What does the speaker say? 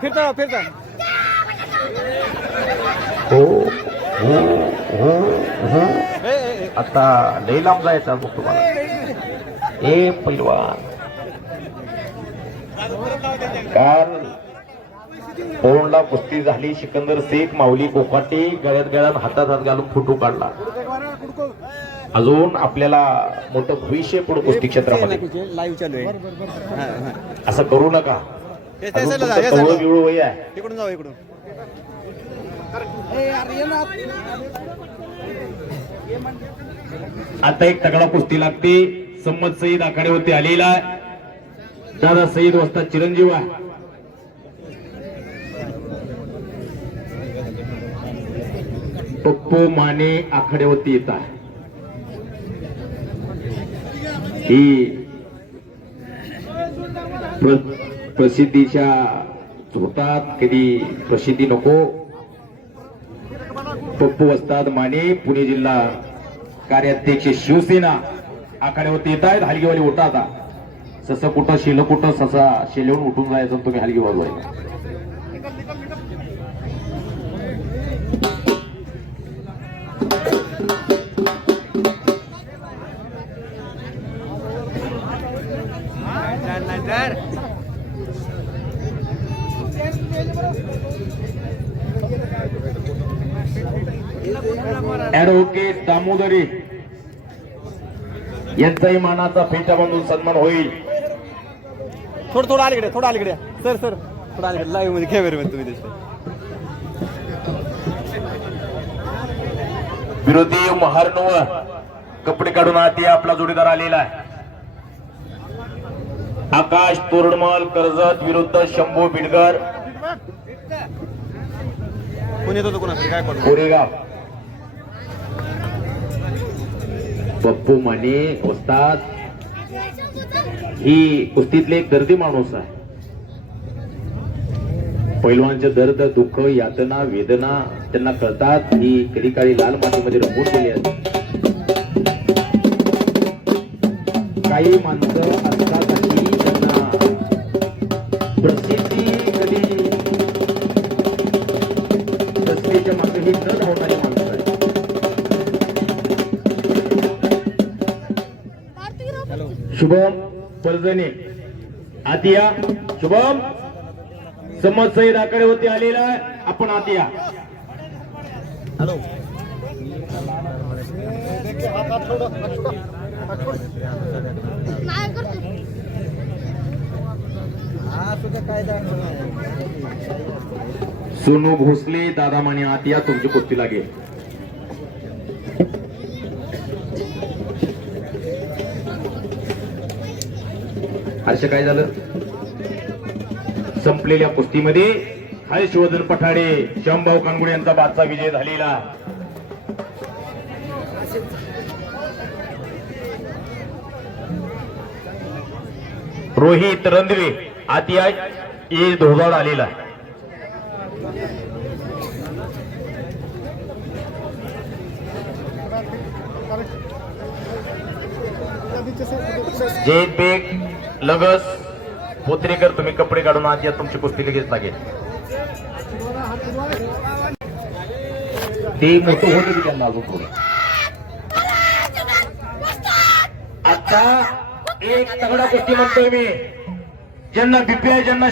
फिरता फिरता हो हो हो हो आता लई लांब जायचा बघ तुम्हाला. हे पैलवान काल पौंडला कुस्ती झाली. सिकंदर शेख माऊली कोकाटे गळ्यात हातात हात घालून फोटो काढला. अजून आपल्याला मोठं भविष्य पुढे कुस्ती क्षेत्रामध्ये. लाईव्ह चालू आहे. असं करू नका. गिळू वय आहे. इकडून जाऊ इकडून. आता एक तगडा कुस्ती लागते. सम्मत सईद आखाड्यावरती आलेला दादा सईद वस्ताद चिरंजीव आहे. पप्पू माने आखाड्यावरती येत आहे. ही प्रसिद्धीच्या झोतात कधी प्रसिद्धी नको. पप्पू वस्ताद माने पुणे जिल्हा कार्याध्यक्ष शिवसेना आखाड्यावरती येत आहेत. हलगीवाली उठा आता. ससं कुठं शेल कुठं ससा शेलेवून उठून जायचं तुम्ही हलगी वाजवायला. ऍडव्होकेट दामोदरी यांचाही मानाचा फेटा बांधून सन्मान होईल. थोडं अलीकडे थोडं अलीकडे सर सर थोडं अलीकडे लाईव्ह मध्ये कॅमेरा मध्ये तुम्ही दिसतो. विरोधी महारनवर कपडे काढून आत आपला जोडीदार आलेला आहे. आकाश तोरडमल कर्जत विरुद्ध शंभू बिडकर कोण येत होतं कोणाचं काय करू. कोरेगाव. पप्पू माने वस्ताद ही कुस्तीतले एक दर्दी माणूस आहे. पैलवानचे दर्द दुःख यातना वेदना त्यांना कळतात. ही कधी काळी लाल मातीमध्ये रंगून गेली असते. काही माणसं असतात की त्यांना प्रसिद्धी कधी प्रसिद्धीच्या मागे ही न धावणारी माणसं आहे. शुभम परजणे आतिया. शुभम सम्मत सईद आखाड्यावरती आलेला आहे. आपण आतिया. हॅलो सोनू भोसले दादा माने आतिया तुमची कुस्ती लागेल. असं काय झालं संपलेल्या कुस्तीमध्ये हर्षवर्धन पठाडे शंभाऊ कानगुडे यांचा बादचा विजय झालेला. रोहित रंधवे आतिया ए धोदाड आलेला. जयत बेग लगस पोत्रेकर तुम्ही कपडे काढून आत या. तुमची कुस्ती लगेच लागेल. ते मोठं होते की त्यांना अजून थोडं. आता एक तगडा कुस्ती म्हणतोय मी. ज्यांना बीपीआय ज्यांना